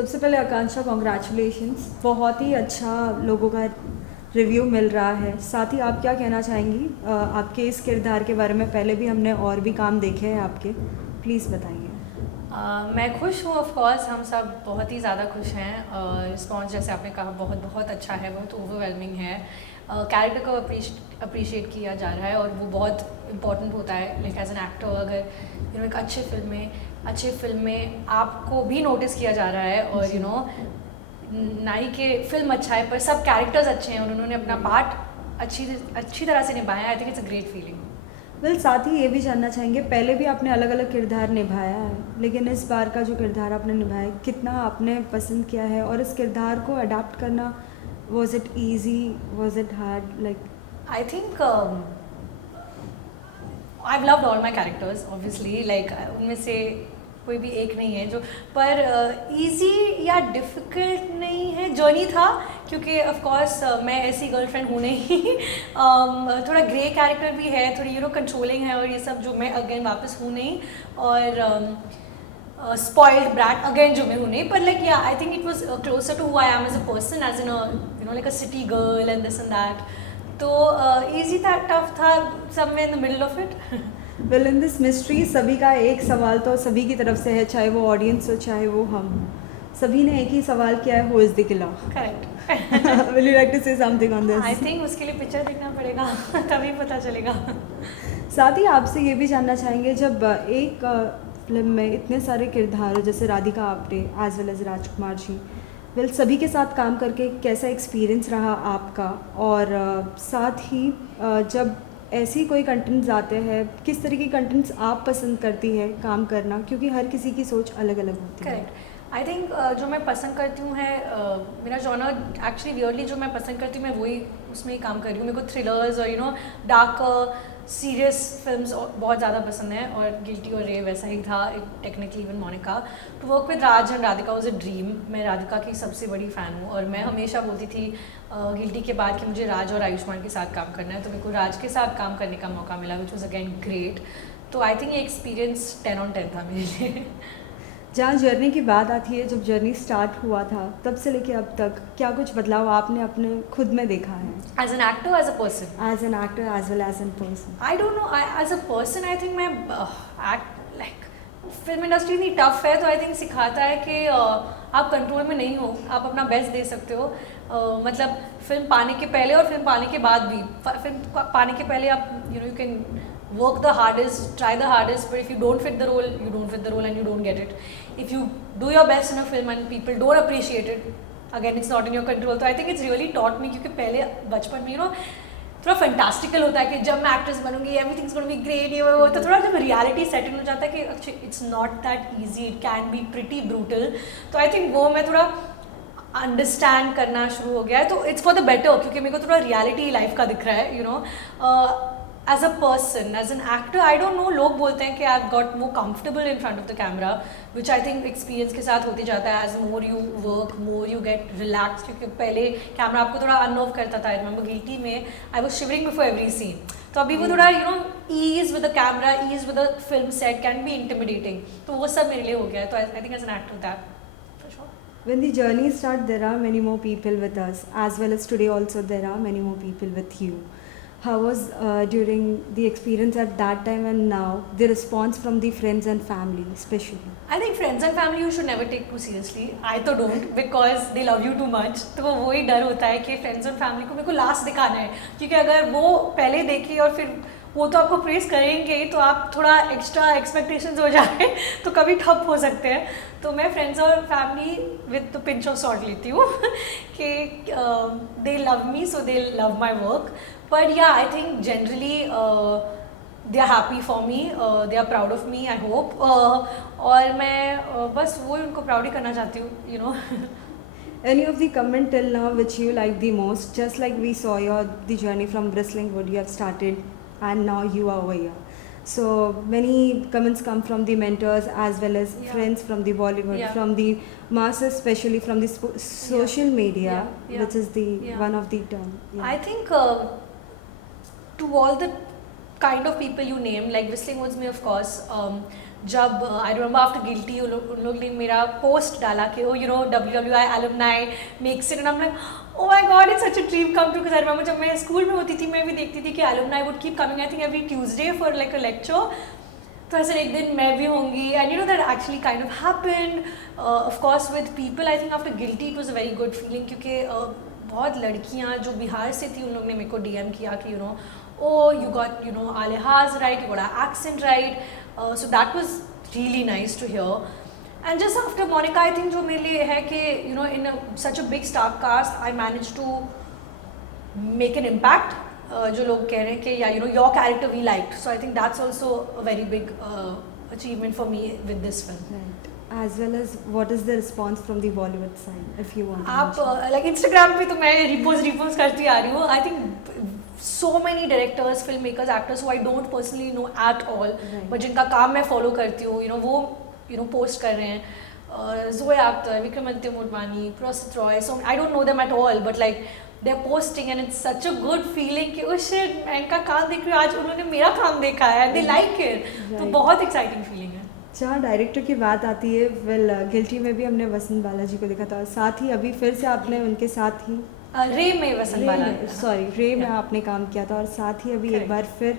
सबसे पहले आकांक्षा कॉन्ग्रेचुलेशंस, बहुत ही अच्छा लोगों का रिव्यू मिल रहा है। साथ ही आप क्या कहना चाहेंगी आपके इस किरदार के बारे में? पहले भी हमने और भी काम देखे हैं आपके, प्लीज़ बताइए। मैं खुश हूँ, ऑफ कोर्स हम सब बहुत ही ज़्यादा खुश हैं। रिस्पॉन्स जैसे आपने कहा बहुत बहुत अच्छा है, बहुत ओवरवेलमिंग है। कैरेक्टर को अप्रिशिएट किया जा रहा है और वो बहुत इम्पॉर्टेंट होता है। लाइक एज एन एक्टर अगर एक अच्छे फिल्म में आपको भी नोटिस किया जा रहा है और नाई के फिल्म अच्छा है पर सब कैरेक्टर्स अच्छे हैं और उन्होंने अपना पार्ट अच्छी तरह से निभाया। I think it's a great feeling. साथ ही ये भी जानना चाहेंगे, पहले भी आपने अलग अलग किरदार निभाया है, लेकिन इस बार का जो किरदार आपने निभाया है, कितना आपने पसंद किया है? और इस किरदार को अडाप्ट करना, was it easy, was it hard? Like I think I've loved all my characters, obviously. Like उनमें से कोई भी एक नहीं है जो पर इजी या डिफ़िकल्ट नहीं है। जर्नी था क्योंकि ऑफ कोर्स मैं ऐसी गर्लफ्रेंड हूँ नहीं। थोड़ा ग्रे कैरेक्टर भी है, थोड़ी कंट्रोलिंग है और ये सब जो मैं अगेन वापस हूँ नहीं, और स्पॉइल्ड ब्रैट अगेन जो मैं हूँ नहीं। पर लाइक या I think it was closer to who I am as a person, as in like a city girl and this and that. तो इजी था, टफ था, somewhere in the middle of it. Well, in this mystery सभी का एक सवाल तो सभी की तरफ से है, चाहे वो ऑडियंस हो चाहे वो हम हो। सभी ने एक ही सवाल किया है, who is the killer? Correct. Will you like to say something on this? I think उसके लिए पिक्चर देखना पड़ेगा तभी पता चलेगा। साथ ही आपसे ये भी जानना चाहेंगे, जब एक फिल्म में इतने सारे किरदार जैसे Radhika Apte as well as Rajkumar ji, well सभी के साथ काम करके कैसा एक्सपीरियंस रहा आपका? और साथ ही जब ऐसी कोई कंटेंट्स आते हैं, किस तरह के कंटेंट्स आप पसंद करती है काम करना, क्योंकि हर किसी की सोच अलग अलग होती है। करेक्ट। आई थिंक जो मैं पसंद करती हूँ है मेरा जॉनर एक्चुअली वियर्डली जो मैं पसंद करती हूँ मैं वही उसमें ही काम कर रही हूँ। मेरे को थ्रिलर्स और डार्क सीरियस फिल्म्स बहुत ज़्यादा पसंद है और गिल्टी और रे वैसा ही था technically. Even Monica to work with Raj and Radhika was a dream. मैं राधिका की सबसे बड़ी फ़ैन हूँ और मैं हमेशा बोलती थी गिल्टी के बाद कि मुझे राज और आयुष्मान के साथ काम करना है, तो मेरे को राज के साथ काम करने का मौका मिला, विच वॉज अगेन ग्रेट। तो आई थिंक ये एक्सपीरियंस 10/10 था मेरे लिए। जहाँ जर्नी की बात आती है, जब जर्नी स्टार्ट हुआ था तब से लेके अब तक क्या कुछ बदलाव आपने अपने खुद में देखा है? As an actor, as a person? As an actor as well as an person. I don't know, as a person I think मैं लाइक फिल्म इंडस्ट्री इतनी टफ है तो आई थिंक सिखाता है कि आप कंट्रोल में नहीं हो, आप अपना बेस्ट दे सकते हो। मतलब फिल्म पाने के पहले और फिल्म पाने के बाद भी। फिल्म पाने के पहले आप you can work the hardest, try the hardest, but if you don't fit the role, you don't fit the role and you don't get it. If you do your best in a film and people don't appreciate it, again it's not in your control. So I think it's really taught me, क्योंकि पहले बचपन में थोड़ा fantastical होता है कि जब मैं एक्ट्रेस बनूंगी एवरीथिंग्स गोना बी ग्रेट, ये वो, तो थोड़ा जब रियलिटी सेट इन हो जाता है कि अच्छा it's not that easy, it can be pretty brutal. तो आई थिंक वो मैं थोड़ा अंडरस्टैंड करना शुरू हो गया है, तो इट्स फॉर द बेटर क्योंकि मेरे को थोड़ा रियलिटी लाइफ का दिख रहा है। As a person, as an actor, I don't know, लोग बोलते हैं कि I got more comfortable in front of the camera, which I think experience के साथ होते जाता है। As more you work, more you get relax, क्योंकि पहले कैमरा आपको थोड़ा अननर्व करता था। आई रिमेंबर गिल्टी में I was shivering before every scene, तो अभी वो थोड़ा ease with the camera, ease with the film set can be intimidating, तो वो सब मेरे लिए हो गया है। तो I think as an actor that for sure. When the journey starts, there are many more people with us, as well as today also there are many more people with you. How was during the experience at that time and now the response from the friends and family especially? I think friends and family you should never take too seriously. I तो don't, because they love you too much. तो वो वही डर होता है कि friends and family को मेरे को लास्ट दिखाना है, क्योंकि अगर वो पहले देखे और फिर वो तो आपको प्रेस करेंगे ही, तो आप थोड़ा एक्स्ट्रा एक्सपेक्टेशंस हो जाए तो कभी ठप हो सकते हैं। तो मैं फ्रेंड्स और family with the pinch of salt लेती हूँ कि they love me so they love my work. But yeah I think generally they are happy for me, they are proud of me, I hope. और मैं बस वो उनको proud ही करना चाहती हूँ, Any of the comment till now which you like the most? Just like we saw the journey from Bristling Wood, you have started and now you are over here. So many comments come from the mentors as well as friends from the Bollywood, from the masses, especially from the social media, which is the one of the term. I think to all the kind of people you name, like Whistling Woods में of course जब I remember after guilty उन लोग ने मेरा post डाला कि ओ WWI alumni makes it, and I'm like, oh my god, it's such a dream come true. Because I remember जब मैं स्कूल में होती थी मैं भी देखती थी कि alumni would keep coming, I think every Tuesday for like a lecture. तो ऐसे एक दिन मैं भी होंगी, and that actually kind of happened. Of course with people, I think after guilty it was a very good feeling, क्योंकि बहुत लड़कियाँ जो बिहार से थी उन लोग ने मेरे को DM किया कि oh you got Alehaz right, you got our accent right. So that was really nice to hear. And just after Monica, I think जो मेरे लिए है कि in such a big star cast I managed to make an impact. जो लोग कह रहे हैं कि yeah your character we liked, so I think that's also a very big achievement for me with this film. Right. As well as what is the response from the Bollywood side, if you want to आप mention. like Instagram पे तो मैं repost करती आ रही हूँ. I think so many directors, filmmakers, actors who I don't personally know at all, Right. but जिनका काम मैं follow करती हूँ, वो post कर रहे हैं. Zoe Akhtar, Vikramaditya Murmani, Prasit Roy, so I don't know them at all, but like they're posting and it's such a good feeling कि oh shit, मैं इनका काम देख रही हूँ, आज उन्होंने मेरा काम देखा है, they like it. तो Right. बहुत exciting feeling है. जहाँ डायरेक्टर की बात आती है, वेल गिल्टी में भी हमने वसंत बालाजी को देखा था, और साथ ही अभी फिर से आपने उनके साथ ही रे में वसंत बालाजी, सॉरी रे में Yeah. आपने काम किया था, और साथ ही अभी एक Correct. बार फिर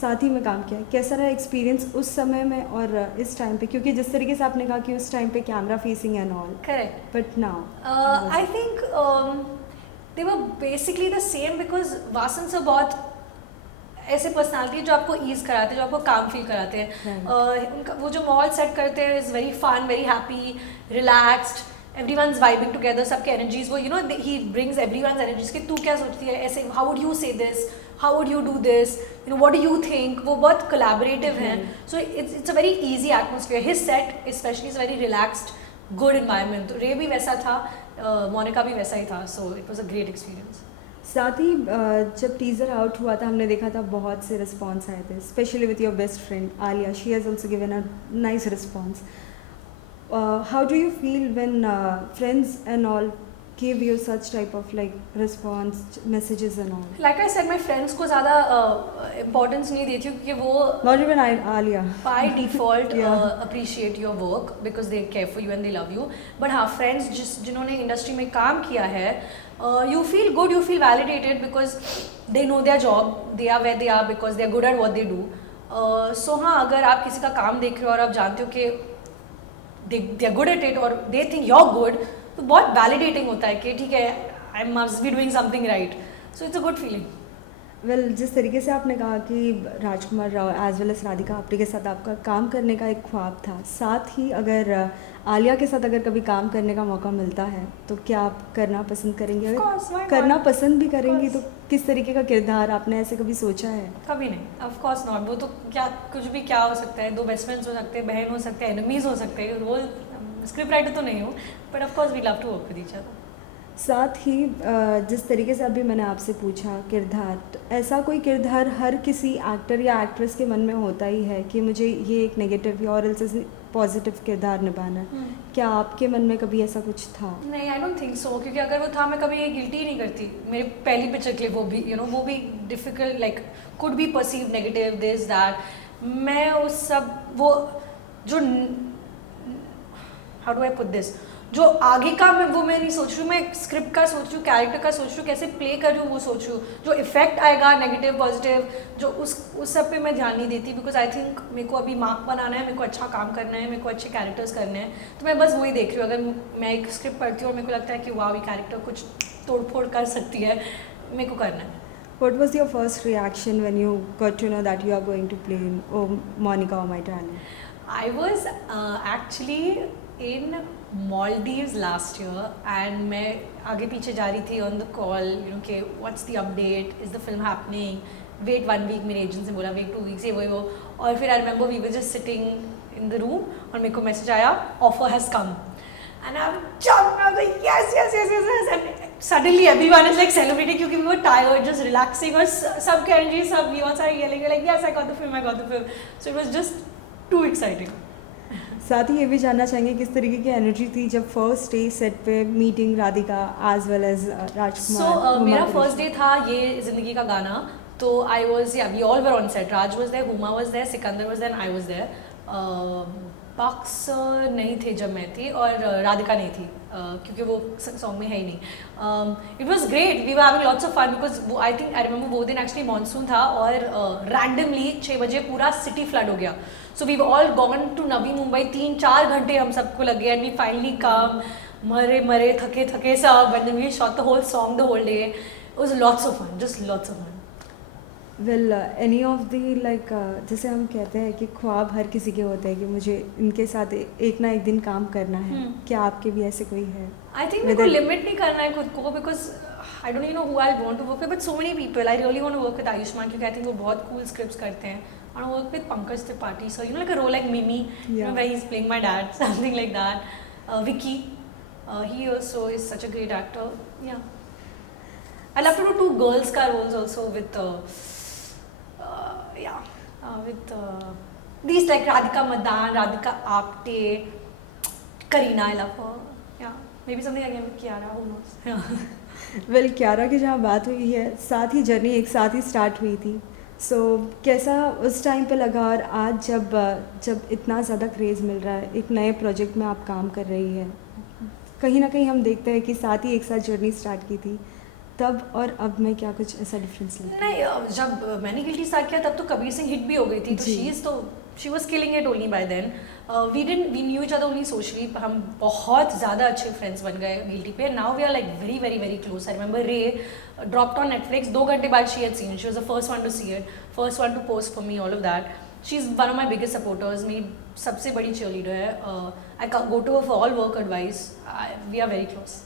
साथ ही में काम किया. कैसा रहा एक्सपीरियंस उस समय में और इस टाइम पे, क्योंकि जिस तरीके से आपने कहा कि उस टाइम पे camera facing and all, correct. But now I think they were basically the same because Vasan से बहुत ऐसे पर्सनालिटी जो आपको ईज कराते हैं, जो आपको काम फील कराते हैं. Right. उनका वो जो मॉल सेट करते हैं is very fun, very happy, relaxed, everyone's vibing together, सबके एनर्जीज वो ही ब्रिंग्स एवरीवनस एनर्जीज कि तू क्या सोचती है ऐसे, हाउ वुड यू से this, how would you do this, what do you think. वो बहुत कोलैबोरेटिव हैं, सो it's a very easy atmosphere. His set specially is very relaxed, good environment. तो रे भी वैसा था, मोनिका भी वैसा ही था, so it was a great experience. साथ ही जब टीज़र आउट हुआ था हमने देखा था बहुत से रिस्पॉन्स आए थे, specially with your best friend Alia, she has also given a nice response. How do you feel when friends and all give you such type of like response messages and all? Like I said, my friends को ज़्यादा importance नहीं देती हूँ क्योंकि वो Not even Alia. by default Yeah. appreciate your work because they care for you and they love you. But हाँ, friends जिन्होंने industry में काम किया है, you feel good, you feel validated because they know their job, they are where they are because they are good at what they do. So हाँ, अगर आप किसी का काम देख रहे हो और आप जानते हो कि they are good at it और they think you're good, तो बहुत वैलिडेटिंग होता है कि ठीक है, I must be doing something right. So it's a good feeling. Well जिस तरीके से आपने कहा कि Rajkumar Rao as well as Radhika Apte के साथ आपका काम करने का एक ख्वाब था, साथ ही अगर आलिया के साथ अगर कभी काम करने का मौका मिलता है तो क्या आप करना पसंद करेंगे? Of course, why अगर not? करना पसंद भी करेंगी Of तो किस तरीके का किरदार आपने ऐसे कभी सोचा है? कभी नहीं, ऑफ कोर्स नॉट. वो तो क्या कुछ भी क्या हो सकता है, दो बेस्ट फ्रेंड्स हो सकते हैं, बहन हो सकते हैं, एनिमीज हो सकते हैं. वो स्क्रिप्ट राइटर तो नहीं हूँ, but of course we love to work with each other. साथ ही जिस तरीके से अभी मैंने आपसे पूछा किरदार, तो ऐसा कोई किरदार हर किसी एक्टर या एक्ट्रेस के मन में होता ही है कि मुझे ये एक नेगेटिव और एल्स पॉजिटिव किरदार निभाना है. क्या आपके मन में कभी ऐसा कुछ था? नहीं, आई डोंट थिंक सो, क्योंकि अगर वो था मैं कभी ये गिल्टी नहीं करती. मेरी पहली पिक्चर के लिए वो भी वो भी difficult, like could be perceive negative, this that. मैं उस सब वो जो how do I put this, जो आगे का मैं नहीं सोच रही हूँ. मैं स्क्रिप्ट का सोच रही हूँ, कैरेक्टर का सोच रही हूँ, कैसे प्ले कर रही हूँ वो सोच रही हूँ. जो इफेक्ट आएगा नेगेटिव पॉजिटिव, जो उस सब पे मैं ध्यान नहीं देती. बिकॉज आई थिंक मेरे को अभी मार्क बनाना है, मेरे को अच्छा काम करना है, मेरे को अच्छे कैरेक्टर्स करने हैं, तो मैं बस वही देख रही हूँ. अगर मैं एक स्क्रिप्ट पढ़ती हूँ और मेरे को लगता है कि वाह, ये कैरेक्टर कुछ तोड़ फोड़ कर सकती है, मेरे को करना है. What was your first reaction when you got to know that you are going to play in Monica or My Darling? I was actually in Maldives last year and मैं आगे पीछे जा रही थी on the call, कि what's the update, is the film happening, wait 1 week, मेरे agent ने बोला wait 2 weeks, ये वो. और फिर I remember we were just sitting in the room और मेरे को मैसेज आया offer has come and I'm jumped, I was like yes, and suddenly everyone is like celebrating क्योंकि we were tired, just relaxing, और सबके energy, सब viewers are yelling like yes, I got the film. So it was just too exciting. साथ ही ये भी जानना चाहेंगे किस तरीके की एनर्जी थी जब फर्स्ट डे सेट पे meeting Radhika as well as Rajkumar. मेरा फर्स्ट डे था ये जिंदगी का गाना, तो I was we all were on set. Raj was there, Huma was there, Sikandar was there, I was there. बक्स नहीं थे जब मैं थी, और राधिका नहीं थी, क्योंकि वो सॉन्ग में है ही नहीं. It was great, we were having lots of fun because I think I remember वो दिन एक्चुअली मानसून था और रैंडमली 6 बजे पूरा सिटी फ्लड हो गया. So we all gone to Navi Mumbai, 3-4 घंटे हम सबको लगे एंड वी फाइनली कम, मरे मरे थके थके सब, and we shot the whole song the whole day. It was lots of fun, just lots of fun. Well any of the like जैसे हम कहते हैं कि ख्वाब हर किसी के होते हैं कि मुझे इनके साथ एक ना एक दिन काम करना है. क्या आपके भी ऐसे कोई है? आई थिंक मेरे को लिमिट नहीं करना है खुद को, because I don't know who I want to work with, but so many people. I really want to work with Ayushmann, क्योंकि आई थिंक वो बहुत कूल स्क्रिप्ट्स करते हैं. I want to work with Pankaj Tripathi, so you know, like a role like Mimi, you know, where he's playing my dad, something like that. Vicky, he also is such a great actor. Yeah, I love to do 2 girls ka roles also with with these like Radhika Madan, Radhika Apte, Kareena. I love her. Yeah, maybe something again with Kiara, who knows. Yeah. Well Kiara की जहाँ बात हुई है, साथ ही journey एक साथ ही start हुई थी. सो कैसा उस टाइम पे लगा, और आज जब इतना ज़्यादा क्रेज़ मिल रहा है, एक नए प्रोजेक्ट में आप काम कर रही है, कहीं ना कहीं हम देखते हैं कि साथ ही एक साथ जर्नी स्टार्ट की थी, तब और अब में क्या कुछ ऐसा डिफरेंस लगता है? नहीं, जब मैंने गिल्टी स्टार्ट किया तब तो कबीर सिंह हिट भी हो गई थी, तो she was killing it only by then. We knew each other only socially. हम बहुत ज़्यादा अच्छे फ्रेंड्स बन गए गिल्टी पे. Now we are like very very very close. I remember रे ड्रॉप्ड ऑन नेटफ्लिक्स, 2 घंटे बाद she had seen. She was the first one to see it, first one to post for me, all of that. She is one of my biggest supporters, मेरी सबसे बड़ी cheerleader है. I go to her for all work advice. We are very close.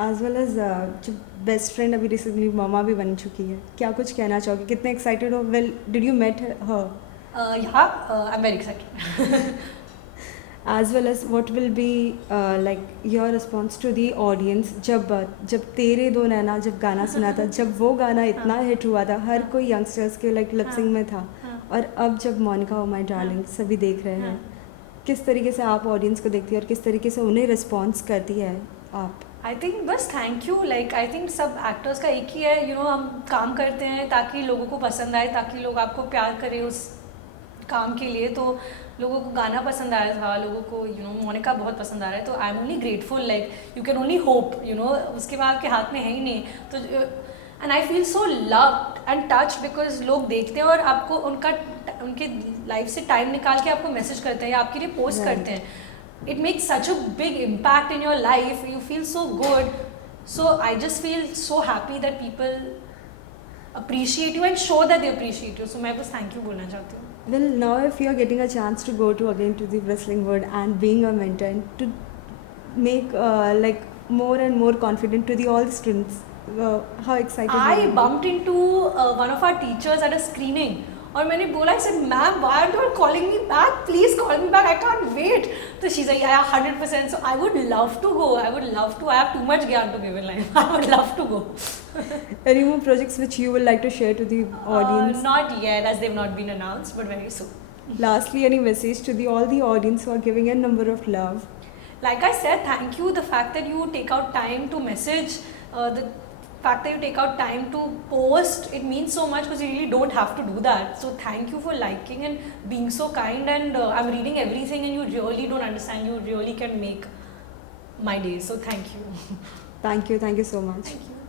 As well as जो best friend अभी recently mama भी बन चुकी है, क्या कुछ कहना चाहोगे? कितने एक्साइटेड हो? Well did you met her? I am very excited. As well as what will be like your response to the audience जब तेरे दो नैना जब गाना सुना था, जब वो गाना इतना हिट हुआ था, हर कोई यंगस्टर्स के लाइक लिपसिंग में था, और अब जब मोनिका ओ माय डार्लिंग सभी देख रहे हैं, किस तरीके से आप ऑडियंस को देखती है और किस तरीके से उन्हें रिस्पॉन्स करती है आप? आई थिंक बस thank you. Like I think सब एक्टर्स का एक ही है, यू नो, हम काम करते हैं ताकि लोगों को पसंद आए, ताकि लोग आपको प्यार करें उस काम के लिए. तो लोगों को गाना पसंद आया था, लोगों को यू नो मोनिका बहुत पसंद आ रहा है, तो I am only grateful. Like you can only hope, you know, उसके बाद आपके हाथ में है ही नहीं. तो and I feel so loved and touch because लोग देखते हैं और आपको उनके लाइफ से टाइम निकाल के आपको मैसेज करते हैं या आपके लिए पोस्ट करते हैं. It makes such a big impact in your life. You feel so good. So I just feel so happy that people appreciate you and show that they appreciate you. So मैं बस thank you बोलना चाहती हूँ. Well, now if you are getting a chance to go to again to the wrestling world and being a mentor and to make like more and more confident to the all the students, how excited you I are? bumped into one of our teachers at a screening. और मैंने बोला, I said, ma'am, why aren't you calling me back? Please call me back. I can't wait. So she's like, yeah, 100%. So I would love to go. I would love to. I have too much gyan to give in life. I would love to go. Any more projects which you would like to share to the audience? Not yet, as they've not been announced, but very soon. Lastly, any message to all the audience who are giving a number of love? Like I said, thank you. The fact that you take out time to message, the fact that you take out time to post, it means so much because you really don't have to do that. So thank you for liking and being so kind, and I'm reading everything and you really don't understand. You really can make my day. So thank you. Thank you so much. Thank you.